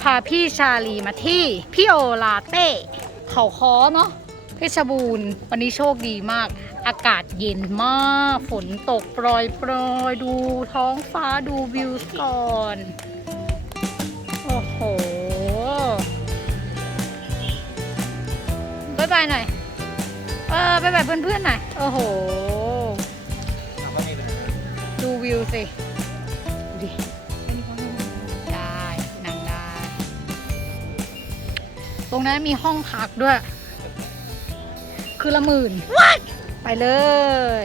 พาพี่ชาลีมาที่พี่โอลาเต้ เขาค้อเนาะเพชรบูรณ์วันนี้โชคดีมาก อากาศเย็นมาก ฝนตกโปรยโปรยๆดูท้องฟ้าดูวิวก่อน โอ้โหบายบายหน่อย เออบายบายเพื่อนๆหน่อย โอ้โห ดูวิวสิ ดูดิได้ ตรงนั้นมีห้องพักด้วย คือละหมื่นไปเลย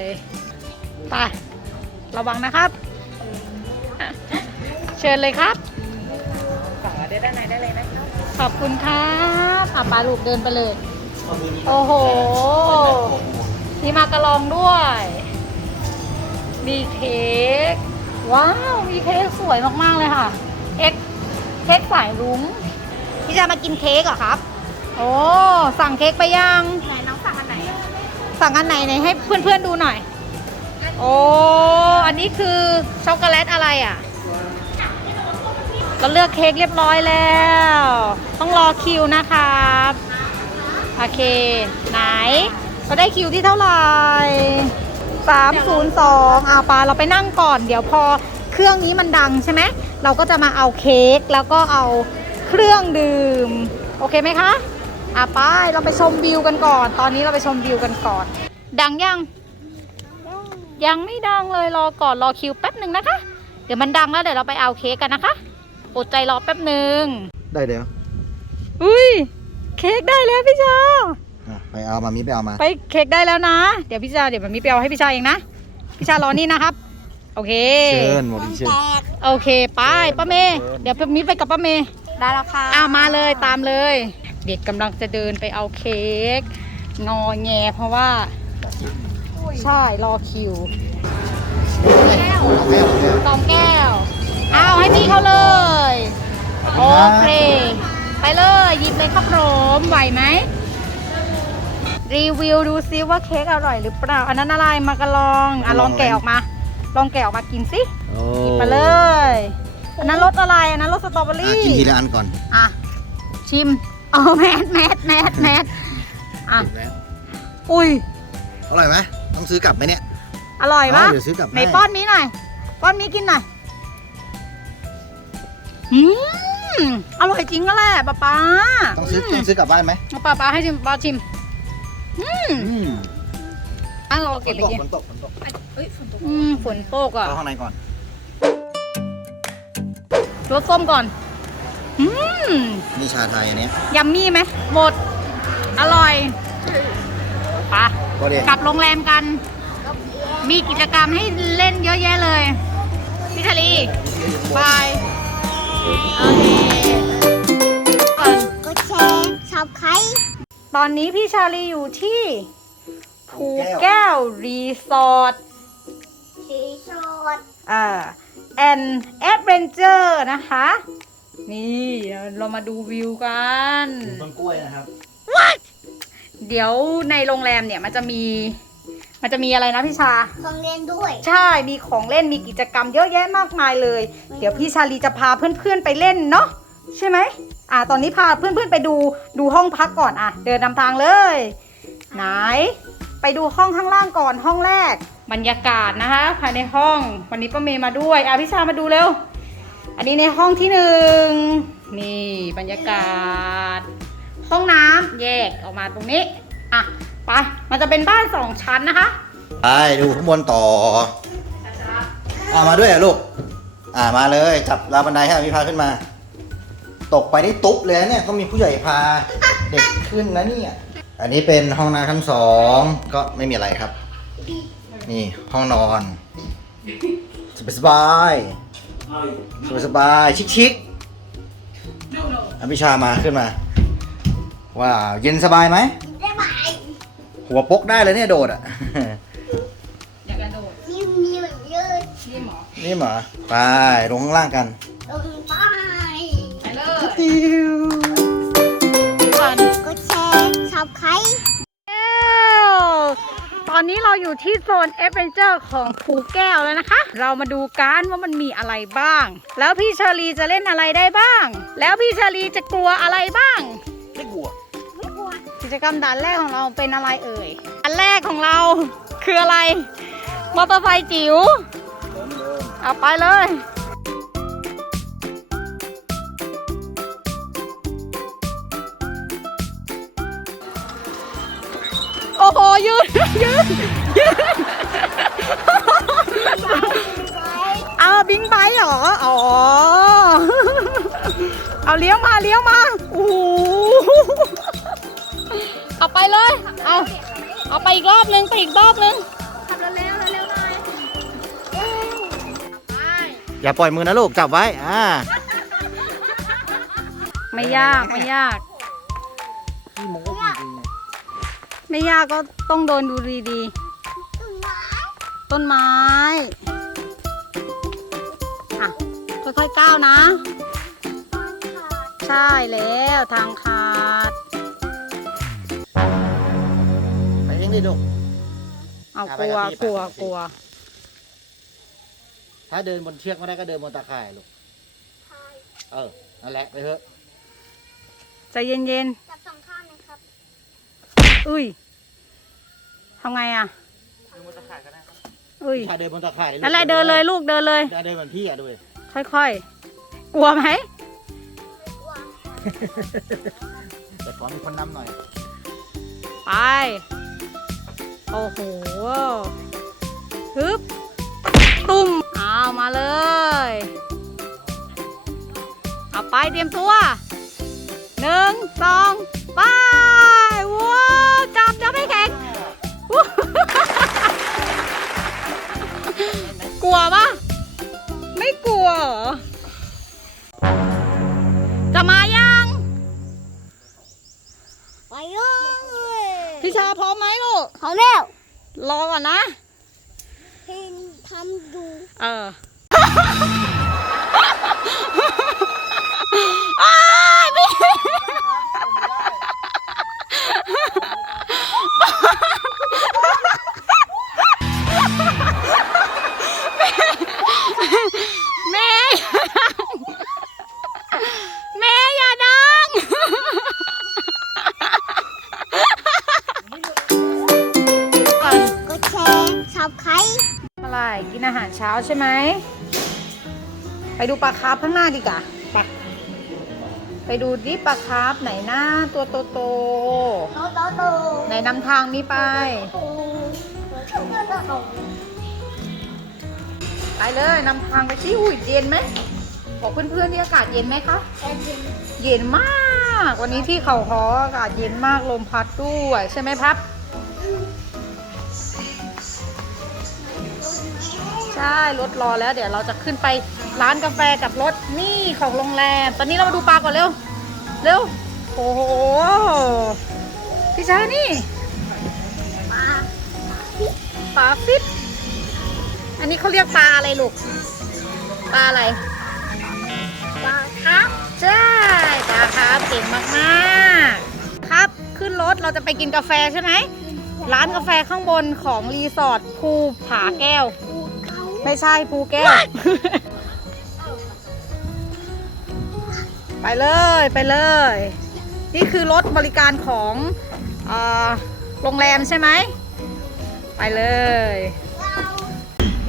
ไป ระวังนะครับ เชิญเลยครับฝั่งเราได้ด้านในได้เลยนะครับขอบคุณครับอะปลาลูกเดินไปเลย โอ้โห มีมากระลองด้วย มีเค้ก ว้าว มีเค้กสวยมาก ๆ เลยค่ะ เอ็กเค้กสายรุ้ง พี่จะมากินเค้กเหรอครับ โอ้สั่งเค้กไปยัง ไหนน้องสั่งอันไหน สั่งอันไหนไหนให้เพื่อนๆดูหน่อย โอ้ อันนี้คือช็อกโกแลตอะไรอะ ก็เลือกเค้กเรียบร้อยแล้ว ต้องรอคิวนะครับ โอเค ไหน เราได้คิวที่เท่าไหร่302อ่าปาเราไปนั่งก่อน เดี๋ยวพอเครื่องนี้มันดังใช่ไหม เราก็จะมาเอาเค้กแล้วก็เอา เครื่องดื่ม โอเคไหมคะอะไปเราไปชมวิวกันก่อน ตอนนี้เราไปชมวิวกันก่อน ดังยัง ยังไม่ดังเลยรอก่อนรอคิวแป๊บหนึ่งนะคะ เดี๋ยวมันดังแล้วเดี๋ยวเราไปเอาเค้กกันนะคะอดใจรอแป๊บหนึ่งได้เดี๋ยวอุ้ยเค้กได้แล้วพี่ชาอะไปเอามามีไปเอามา ไปเค้กได้แล้วนะ เดี๋ยวพี่ชาเดี๋ยวมันมีเปียวให้พี่ชาเองนะพี่ชารอนี่นะครับ โอเค เชิญหมดเชิญ โอเคไปป้าเมย์เดี๋ยวมีไปกับป้าเมย์ ได้แล้วค่ะอ้าวมาเลยตามเลย เด็กกำลังจะเดินไปเอาเค้กงอแงเพราะว่า ใช่รอคิวสองแก้วเอาให้พี่เขาเลย โอเค ไปเลยหยิบเลยครับผมไหวไหม รีวิวดูซิว่าเค้กอร่อยหรือเปล่า อันนั้นอะไรมากระลอง อะลองแกะออกมา ลองแกะออกมากินสิโอ้หยิบไปเลย อันนั้นรสอะไรอันนั้นรสสตรอเบออะรี่กินทีละอันก่อนอะชิมเอาแมสแมสแมสแมสอะอุ้ยอร่อยไหมต้องซื้อกลับไหมเนี่ยอร่อยปะเดี๋ยวซื้อกลับไหนให้ป้อนมีหน่อยป้อนมีกินหน่อยอืมอร่อยจริงก็แหละป้าป๊าต้องซื้อต้องซื้อกลับบ้านไหมเอาป้าป๊าให้ชิมป้าชิมอืมอืมอะเราฝเก็บนไปตกกินฝนตกฝนตกเอ้ยฝนตกอืมฝนตกอะเข้าข้างในก่อน รสส้มก่อน อืมนี่ชาไทยอันเนี้ยยัมมี่ไหมหมด อร่อยไปะก็เด็กลับโรงแรมกัน มีกิจกรรมให้เล่นเยอะแยะเลย พี่ชาลีบายโอเคก่อนกดแชร์สับไครตอนนี้พี่ชาลีอยู่ที่ภูแก้วรีสอร์ทสีสดอ่าแอน แอดเวนเจอร์นะคะ นี่เรามาดูวิวกันต้นกล้วยนะครับ เดี๋ยวในโรงแรมเนี่ยมันจะมี มันจะมีอะไรนะพี่ชา ของเรียนด้วย ใช่ มีของเล่น มีกิจกรรมเยอะแยะมากมายเลย เดี๋ยวพี่ชาลีจะพาเพื่อนๆไปเล่นเนาะ ใช่ไหม อ่าตอนนี้พาเพื่อนๆไปดูดูห้องพักก่อน อะ เดินนำทางเลย ไหน ไปดูห้องข้างล่างก่อนห้องแรก บรรยากาศนะคะ ภายในห้องวันนี้ป้าเมย์มาด้วยอะพี่ชามาดูเร็ว อันนี้ในห้องที่หนึ่งนี่บรรยากาศ ห้องน้ำแยกออกมาตรงนี้อะไปมันจะเป็นบ้านสองชั้นนะคะไปดูข้างบนต่อ อ่ามาด้วยเหรอลูก อ่ามาเลยจับราวบันไดให้พี่พาขึ้นมา ตกไปนี่ตุ๊บเลยนะเนี่ยต้องมีผู้ใหญ่พาเด็กขึ้นนะเนี่ย อันนี้เป็นห้องน้ำชั้นสองก็ไม่มีอะไรครับ นี่ห้องนอนสบายสบายสบายสบายชิคชิคๆอภิชามาขึ้นมา ว้าว เย็นสบายไหมได้ไหมหัวปกได้เลยเนี่ยโดดอะอยากกระโดดมีมีแบบเยอะนี่หมอนี่หมาไปลงข้างล่างกันลงไปไปเลย อนกดแชร์สับไครแล้วตอนนี้นี้เราอยู่ที่โซนเอ v เ n นเจอร์ของภูแก้วแล้วนะคะ เรามาดูกันว่ามันมีอะไรบ้าง แล้วพี่เชอรีจะเล่นอะไรได้บ้าง แล้วพี่เชอรีจะกลัวอะไรบ้าง ไม่กลัว ไม่กลัว กิจกรรมด่านแรกของเราเป็นอะไรเอ่ย อันแรกของเราคืออะไร มอเตอร์ไซค์จิ๋วเดิมเดิมเอาไปเลยโอ้โหยืนยืนยืน บิงไบค์เหรอ อ๋อ เอาเลี้ยวมาเลี้ยวมา โอ้โหเอาไปเลย เอา เอาไปอีกรอบนึงไปอีกรอบนึง ขับเร็วๆเร็วๆหน่อยไปอย่าปล่อยมือนะลูกจับไว้ อ่า ไม่ยากไม่ยาก พี่โม้จริงๆเลยไม่ยากก็ต้องโดนดูดีต้นไม้ๆต้นไม้อะ ค่อยๆก้าวนะต้นขาดใช่แล้วทางขาด ไปเองดิลูก เอาอะกไปลัวกับพี่กลัวไปกับพี่กลัวถ้าเดินบนเชือกไม่ได้ก็เดินบนตาข่ายลูกทายเออ นั่นแหละไปเถอะ ใจเย็นจับสองข้างนะครับๆ อุ้ยทำไงอะอุ้ยถ้าเดินบนตาข่ายลูกนั่นแหละเดินเลยลูกเดินเลย เดินเหมือนพี่อะดูดิ ค่อยๆ กลัวไหมว้าแต่ขอมีคนนำหน่อย ไป โอ้โหฮึบ ตุ้มเอามาเลย เอาไปเตรียมตัว หนึ่ง สอง ไป ว้าวจับจับให้แข็งวู้กลัวปะไม่ก ลัวเหรอ จะมายัง ไปเลยพี่ชาพร้อมไหมลูก เขาแล้วรอก่อนนะ เห็นทำดู เอออ้ ร์สับไข่อะไรกินอาหารเช้าใช่ไหม ไปดูปลาคาร์ฟข้างหน้าดีกว่าไปไปดูดิปลาคาร์ฟไหนหน้าตัวโตโตโตโตโตๆไหนนำทางนี้ไปโตโตโตโตไปเลยนำทางไปสิอุ้ยเย็นไหมบอกเพื่อนๆที่อากาศเย็นไหมคะแอนดินเย็นมาก วันนี้ที่เขาหออากาศเย็นมากลมพัดด้วยใช่ไหมพับ ใช่รถรอแล้ว เดี๋ยวเราจะขึ้นไปร้านกาแฟกับรถนี่ของโรงแรม ตอนนี้เรามาดูปลาก่อนเร็ว เร็ว โอ้โห พี่ชายนี่ปลาฟิตอันนี้เขาเรียกปลาอะไรลูก ปลาอะไร ปลาครับ ใช่ปลาครับเก่งมากๆครับ ขึ้นรถเราจะไปกินกาแฟใช่ไหม ร้านกาแฟข้างบนของรีสอร์ทภูผาแก้ว ไม่ใช่ภูแก้ว ไปเลยไปเลย นี่คือรถบริการของเออโรงแรมใช่ไหม ไปเลย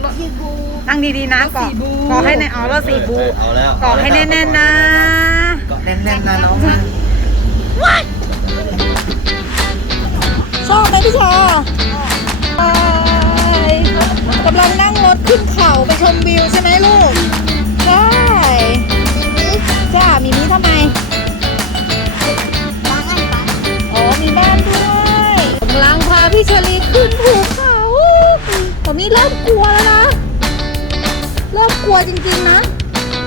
เราสีบูนั่งดีๆนะเกาะเกาะให้แน่นอ๋อรถสีบูเอาแล้วเกาะให้แน่นๆนะเกาะแน่นๆนะน้องนะชอบไหมพี่ชา ใช่ไหมลูก ใช่จ้ามีมีทำไมบางอันปลาอ๋อมีบ้านด้วยกำลังพาพี่เชลีขึ้นภูเขาผมนี่เริ่มกลัวแล้วนะ เริ่มกลัวจริงๆนะ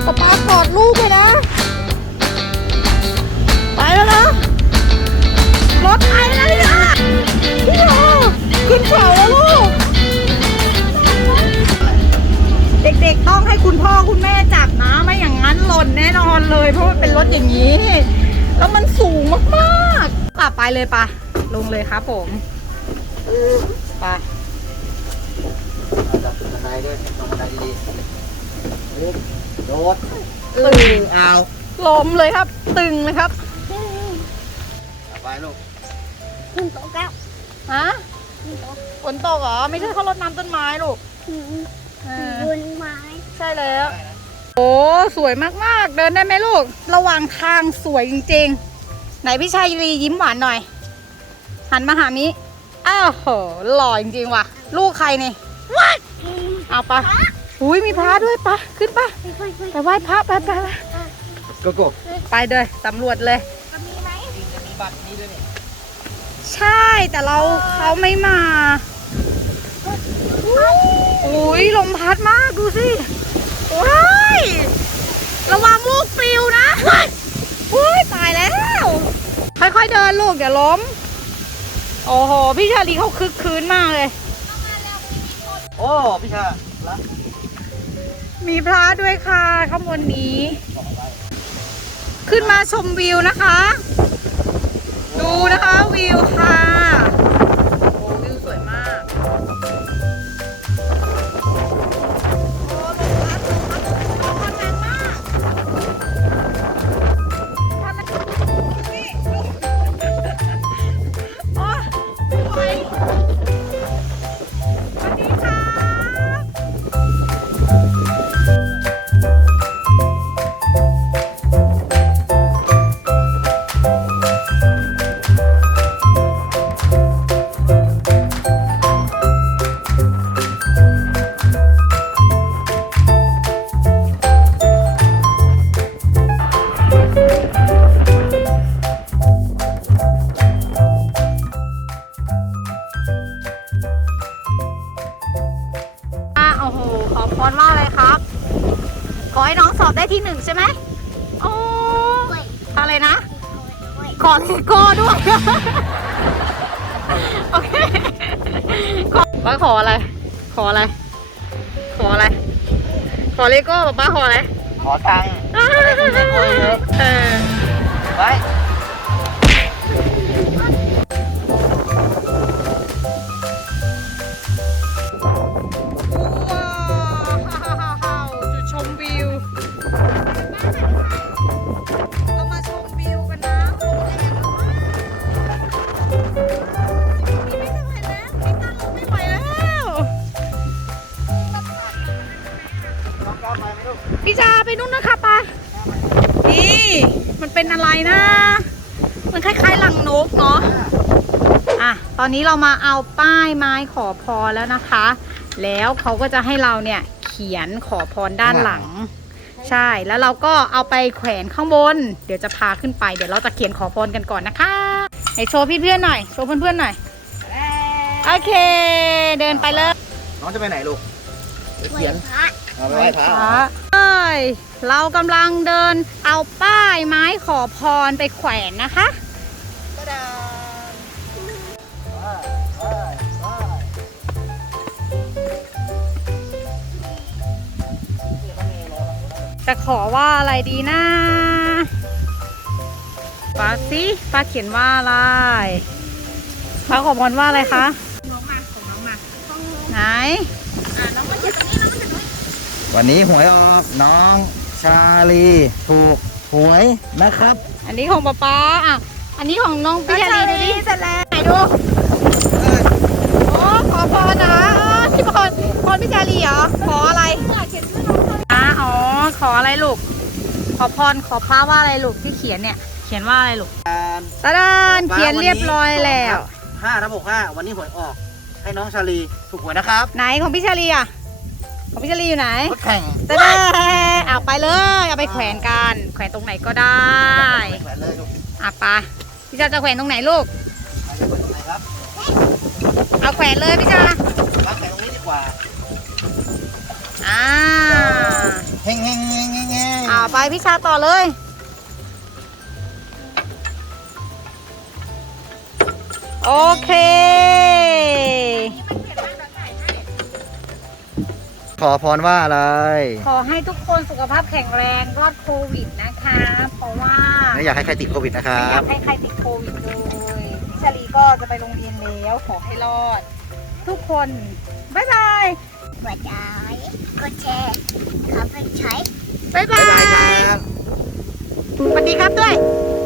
ป๊าป๊ากอดลูกเลยนะ นั้นหล่นแน่นอนเลย เพราะมันเป็นรถอย่างนี้ แล้วมันสูงมากๆป่ะไปเลยป่ะ ลงเลยครับผมไปจับบันไดด้วยตรงบันไดดีๆปึ๊บโดดตึงเอาล้มเลยครับ ตึงเลยครับเอาไปลูกขึ้นโต๊ะแล้วฮะขึ้นโต๊ะฝนตกเหรอ ไม่ใช่เขารดน้ำต้นไม้ลูกอืมเออยืนไม้ ใช่แล้ว โอ้สวยมากๆ เดินได้ไหมลูก ระหว่างทางสวยจริงๆ ไหนพี่ชายรียิ้มหวานหน่อย หันมาหามิอ้าวโหหล่อจริงๆว่ะ ลูกใครนี่อืมเอาปะอุ้ยมีพระด้วยปะขึ้นปะค่อยๆค่อยไปไหว้พระไปไปไปโกโก้ไปเลยสำรวจเลยๆจะมีไหมจะมีบัตรนี้ด้วยนี่ใช่แต่เราเขาไม่มาอุ้ยลมพัดมากดูสิว้า ย ระวังลูกปลิวนะอุ้ยตายแล้ว ค่อยๆเดินลูกอย่าล้ม โอ้โห พี่ชาลีเขาคึกคืนมากเลย โอ้พี่ชาละมีพระด้วยค่ะข้างบนนี้ ขึ้นมาชมวิวนะคะ ดูนะคะวิวค่ะ ป้าขออะไร ขออะไร ขออะไร ขอเลโก้ป้าขออะไร ขอตังค์ เออ ไว้ว้ นเป็นอะไรนะ มันคล้ายๆลังนกเนาะอะตอนนี้เรามาเอาป้ายไม้ขอพรแล้วนะคะ แล้วเขาก็จะให้เราเนี่ยเขียนขอพรด้านหลัง ใช่แล้วเราก็เอาไปแขวนข้างบน เดี๋ยวจะพาขึ้นไป เดี๋ยวเราจะเขียนขอพรกันก่อนนะคะไหนโชว์พี่เพื่อนๆหน่อยโชว์เพื่อนๆหน่อยโอเค เดินไปเลยน้องจะไปไหนลูกไปไหว้เขียนพระเอาไปไหว้พระเหรอเอ้ย เรากำลังเดินเอาป้ายไม้ขอพรไปแขวนนะคะตะดาว้าวว้าวว้าวนี่เขามีโลหะจะขอว่าอะไรดีนะป้าสิป้าเขียนว่าอะไรป้าขอพรว่าอะไรคะน้องมาของน้องมาไหน อ่าน้องมาเขียนตรงนี้น้องมาเขียนตรงนี้วันนี้หวยออกน้อง ชาลีถูกหวยนะครับ อันนี้ของป้าป้าอะ อันนี้ของน้องพี่ชาลีดูดิเสร็จแล้วไหนดู โอ้ขอพรนะอ๋อพี่พรพรพี่ชาลีเหรอ ขออะไรเขียนชื่อน้องเขาอะอ๋อ ขออะไรลูก ขอพรขอพระว่าอะไรลูกที่เขียนเนี่ย เขียนว่าอะไรลูกตาดานเขียนเรียบร้อยแล้วห้าทับหกห้าวันนี้หวยออก ให้น้องชาลีถูกหวยนะครับ ไหนของพี่ชาลีอะ ของพี่ชาลีอยู่ไหนรถแข่งตาดาเอาไปเลยเอาไปแขวนกันแขวนตรงไหนก็ได้แขวนเลยลูกอะไปะพี่ชาจะแขวนตรงไหนลูกไปแขวนตรงไหนครับเอาแขวนเลยพี่ชามาแขวนตรงนี้ดีกว่าอ่าเฮงเฮงเฮงเฮงเฮงเอาไปพี่ชาต่อเลยโอเค ขอพรว่าอะไร ขอให้ทุกคนสุขภาพแข็งแรงรอดโควิดนะคะ เพราะว่าไม่อยากให้ใครติดโควิดนะครัไม่อยาบ กให้ใครติดโควิดเลยพี่ชาลีก็จะไปโรงเรียนแล้วขอให้รอด ทุกคนบ๊ายบายกดไลค์กดแชร์ขอไปใช้บ๊ายบาบ๊ายบายยครับสวัสดีครับด้วยส